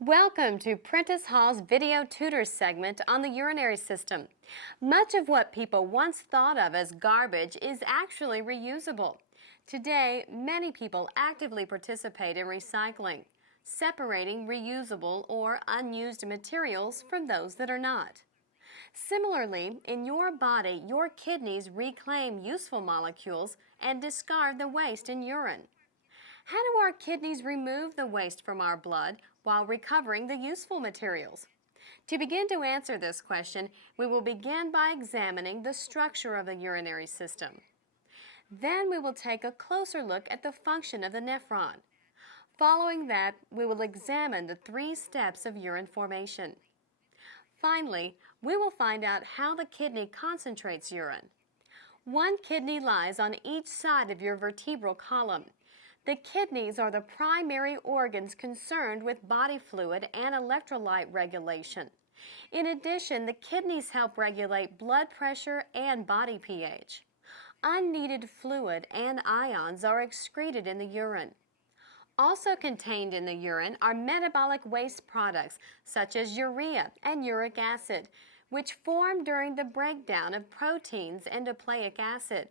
Welcome to Prentice Hall's Video Tutor segment on the urinary system. Much of what people once thought of as garbage is actually reusable. Today, many people actively participate in recycling, separating reusable or unused materials from those that are not. Similarly, in your body, your kidneys reclaim useful molecules and discard the waste in urine. How do our kidneys remove the waste from our blood while recovering the useful materials? To begin to answer this question, we will begin by examining the structure of the urinary system. Then we will take a closer look at the function of the nephron. Following that, we will examine the 3 steps of urine formation. Finally, we will find out how the kidney concentrates urine. One kidney lies on each side of your vertebral column. The kidneys are the primary organs concerned with body fluid and electrolyte regulation. In addition, the kidneys help regulate blood pressure and body pH. Unneeded fluid and ions are excreted in the urine. Also contained in the urine are metabolic waste products such as urea and uric acid, which form during the breakdown of proteins and nucleic acid.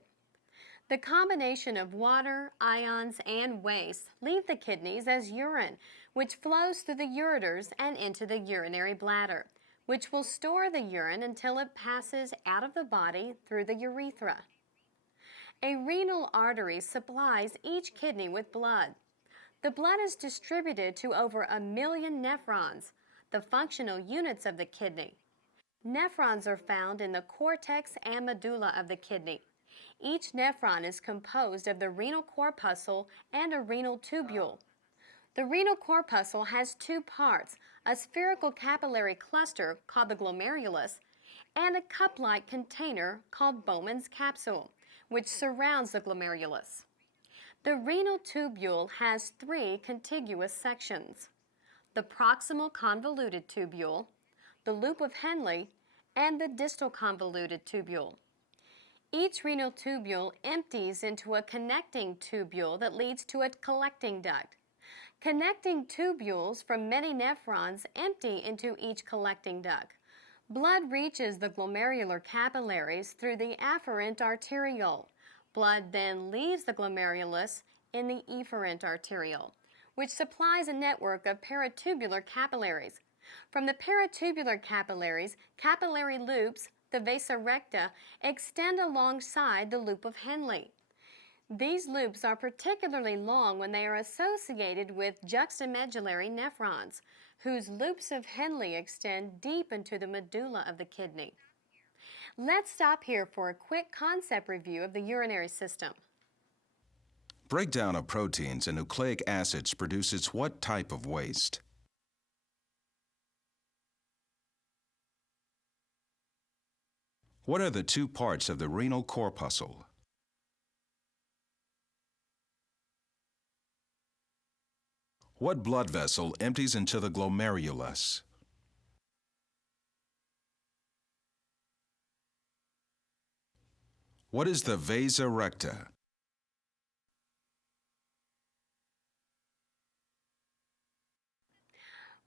The combination of water, ions, and waste leave the kidneys as urine, which flows through the ureters and into the urinary bladder, which will store the urine until it passes out of the body through the urethra. A renal artery supplies each kidney with blood. The blood is distributed to over 1 million nephrons, the functional units of the kidney. Nephrons are found in the cortex and medulla of the kidney. Each nephron is composed of the renal corpuscle and a renal tubule. The renal corpuscle has 2 parts, a spherical capillary cluster called the glomerulus and a cup-like container called Bowman's capsule, which surrounds the glomerulus. The renal tubule has 3 contiguous sections: the proximal convoluted tubule, the loop of Henle, and the distal convoluted tubule. Each renal tubule empties into a connecting tubule that leads to a collecting duct. Connecting tubules from many nephrons empty into each collecting duct. Blood reaches the glomerular capillaries through the afferent arteriole. Blood then leaves the glomerulus in the efferent arteriole, which supplies a network of peritubular capillaries. From the peritubular capillaries, capillary loops, the vasa recta, extend alongside the loop of Henle. These loops are particularly long when they are associated with juxtamedullary nephrons, whose loops of Henle extend deep into the medulla of the kidney. Let's stop here for a quick concept review of the urinary system. Breakdown of proteins and nucleic acids produces what type of waste? What are the 2 parts of the renal corpuscle? What blood vessel empties into the glomerulus? What is the vasa recta?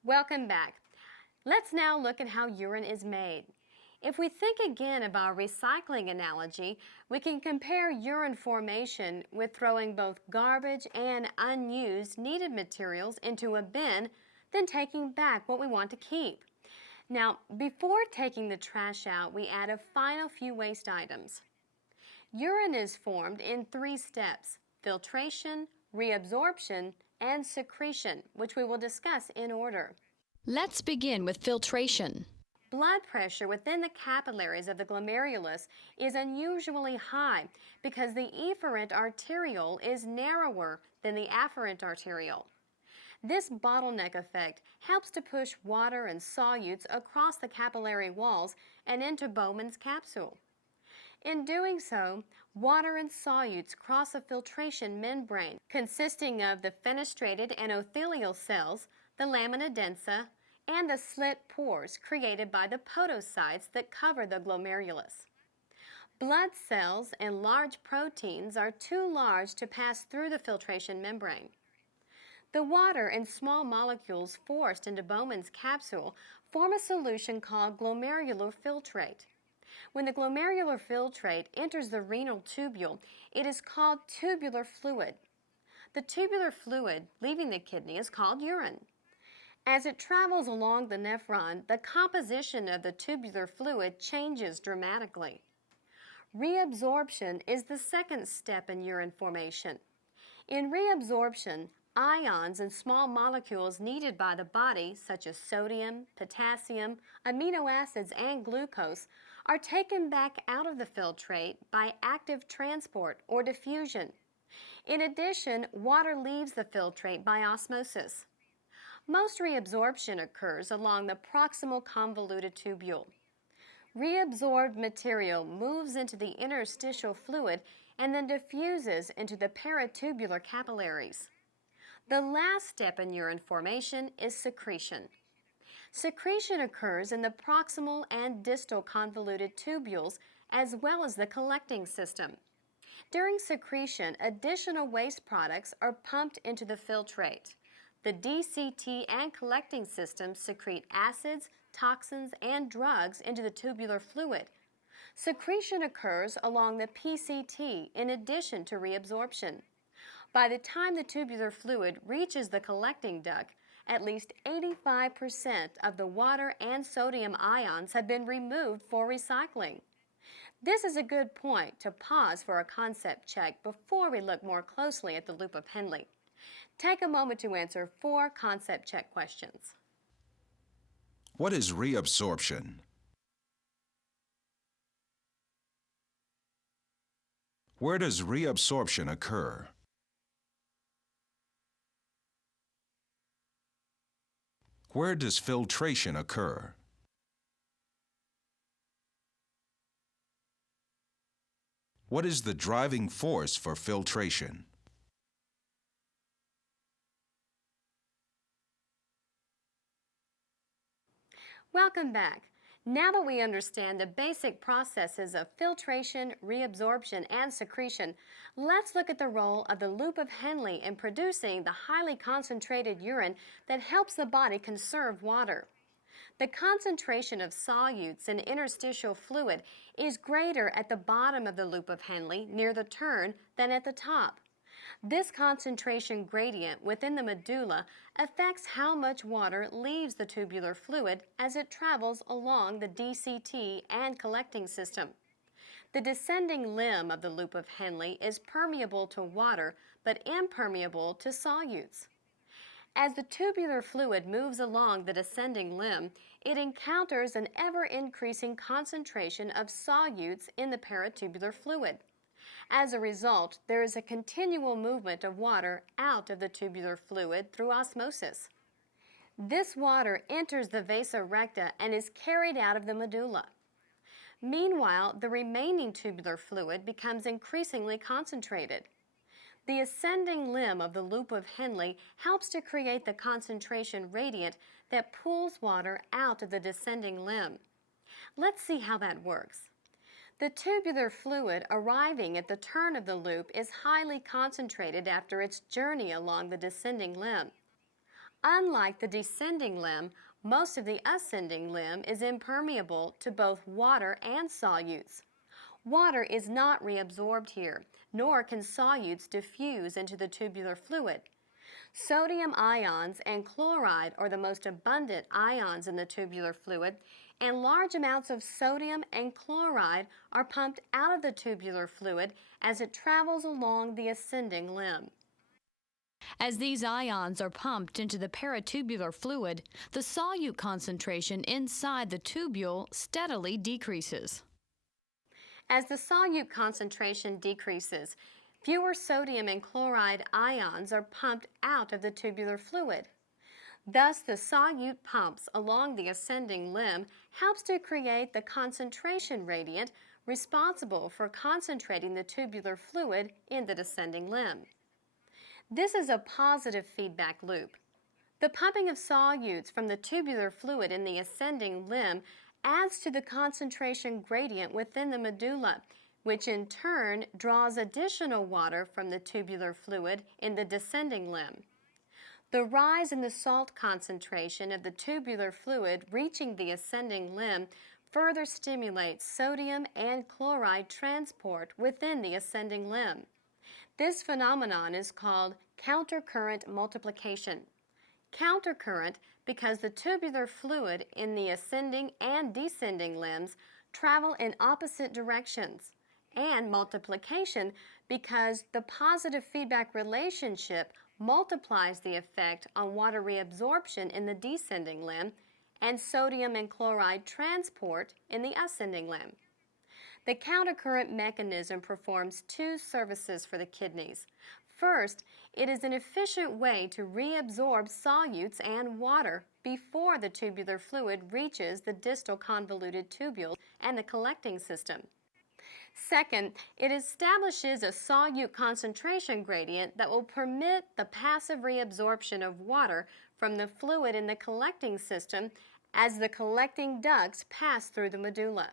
Welcome back. Let's now look at how urine is made. If we think again of our recycling analogy, we can compare urine formation with throwing both garbage and unused needed materials into a bin, then taking back what we want to keep. Now, before taking the trash out, we add a final few waste items. Urine is formed in 3 steps: filtration, reabsorption, and secretion, which we will discuss in order. Let's begin with filtration. Blood pressure within the capillaries of the glomerulus is unusually high because the efferent arteriole is narrower than the afferent arteriole. This bottleneck effect helps to push water and solutes across the capillary walls and into Bowman's capsule. In doing so, water and solutes cross a filtration membrane consisting of the fenestrated endothelial cells, the lamina densa, and the slit pores created by the podocytes that cover the glomerulus. Blood cells and large proteins are too large to pass through the filtration membrane. The water and small molecules forced into Bowman's capsule form a solution called glomerular filtrate. When the glomerular filtrate enters the renal tubule, it is called tubular fluid. The tubular fluid leaving the kidney is called urine. As it travels along the nephron, the composition of the tubular fluid changes dramatically. Reabsorption is the second step in urine formation. In reabsorption, ions and small molecules needed by the body, such as sodium, potassium, amino acids, and glucose, are taken back out of the filtrate by active transport or diffusion. In addition, water leaves the filtrate by osmosis. Most reabsorption occurs along the proximal convoluted tubule. Reabsorbed material moves into the interstitial fluid and then diffuses into the peritubular capillaries. The last step in urine formation is secretion. Secretion occurs in the proximal and distal convoluted tubules as well as the collecting system. During secretion, additional waste products are pumped into the filtrate. The DCT and collecting systems secrete acids, toxins, and drugs into the tubular fluid. Secretion occurs along the PCT in addition to reabsorption. By the time the tubular fluid reaches the collecting duct, at least 85% of the water and sodium ions have been removed for recycling. This is a good point to pause for a concept check before we look more closely at the loop of Henle. Take a moment to answer 4 concept check questions. What is reabsorption? Where does reabsorption occur? Where does filtration occur? What is the driving force for filtration? Welcome back. Now that we understand the basic processes of filtration, reabsorption, and secretion, let's look at the role of the loop of Henle in producing the highly concentrated urine that helps the body conserve water. The concentration of solutes in interstitial fluid is greater at the bottom of the loop of Henle near the turn than at the top. This concentration gradient within the medulla affects how much water leaves the tubular fluid as it travels along the DCT and collecting system. The descending limb of the loop of Henle is permeable to water but impermeable to solutes. As the tubular fluid moves along the descending limb, it encounters an ever-increasing concentration of solutes in the peritubular fluid. As a result, there is a continual movement of water out of the tubular fluid through osmosis. This water enters the vasa recta and is carried out of the medulla. Meanwhile, the remaining tubular fluid becomes increasingly concentrated. The ascending limb of the loop of Henle helps to create the concentration gradient that pulls water out of the descending limb. Let's see how that works. The tubular fluid arriving at the turn of the loop is highly concentrated after its journey along the descending limb. Unlike the descending limb, most of the ascending limb is impermeable to both water and solutes. Water is not reabsorbed here, nor can solutes diffuse into the tubular fluid. Sodium ions and chloride are the most abundant ions in the tubular fluid, and large amounts of sodium and chloride are pumped out of the tubular fluid as it travels along the ascending limb. As these ions are pumped into the peritubular fluid, the solute concentration inside the tubule steadily decreases. As the solute concentration decreases, fewer sodium and chloride ions are pumped out of the tubular fluid. Thus, the solute pumps along the ascending limb helps to create the concentration gradient responsible for concentrating the tubular fluid in the descending limb. This is a positive feedback loop. The pumping of solutes from the tubular fluid in the ascending limb adds to the concentration gradient within the medulla, which in turn draws additional water from the tubular fluid in the descending limb. The rise in the salt concentration of the tubular fluid reaching the ascending limb further stimulates sodium and chloride transport within the ascending limb. This phenomenon is called countercurrent multiplication. Countercurrent because the tubular fluid in the ascending and descending limbs travel in opposite directions, and multiplication because the positive feedback relationship multiplies the effect on water reabsorption in the descending limb and sodium and chloride transport in the ascending limb. The countercurrent mechanism performs two services for the kidneys. First, it is an efficient way to reabsorb solutes and water before the tubular fluid reaches the distal convoluted tubules and the collecting system. Second, it establishes a solute concentration gradient that will permit the passive reabsorption of water from the fluid in the collecting system as the collecting ducts pass through the medulla.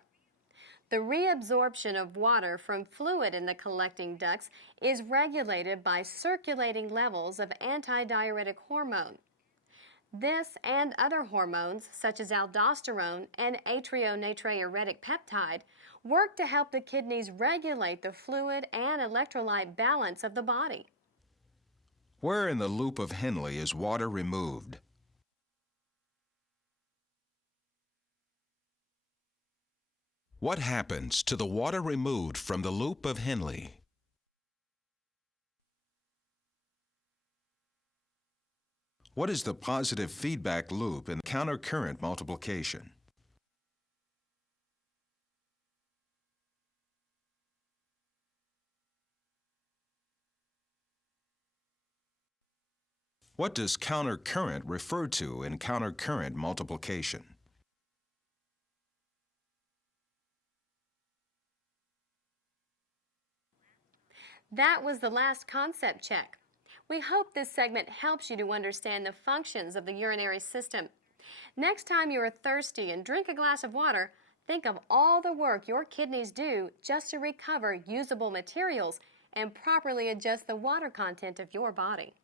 The reabsorption of water from fluid in the collecting ducts is regulated by circulating levels of antidiuretic hormone. This and other hormones, such as aldosterone and atrionatriuretic peptide, work to help the kidneys regulate the fluid and electrolyte balance of the body. Where in the loop of Henle is water removed? What happens to the water removed from the loop of Henle? What is the positive feedback loop in countercurrent multiplication? What does countercurrent refer to in countercurrent multiplication? That was the last concept check. We hope this segment helps you to understand the functions of the urinary system. Next time you are thirsty and drink a glass of water, think of all the work your kidneys do just to recover usable materials and properly adjust the water content of your body.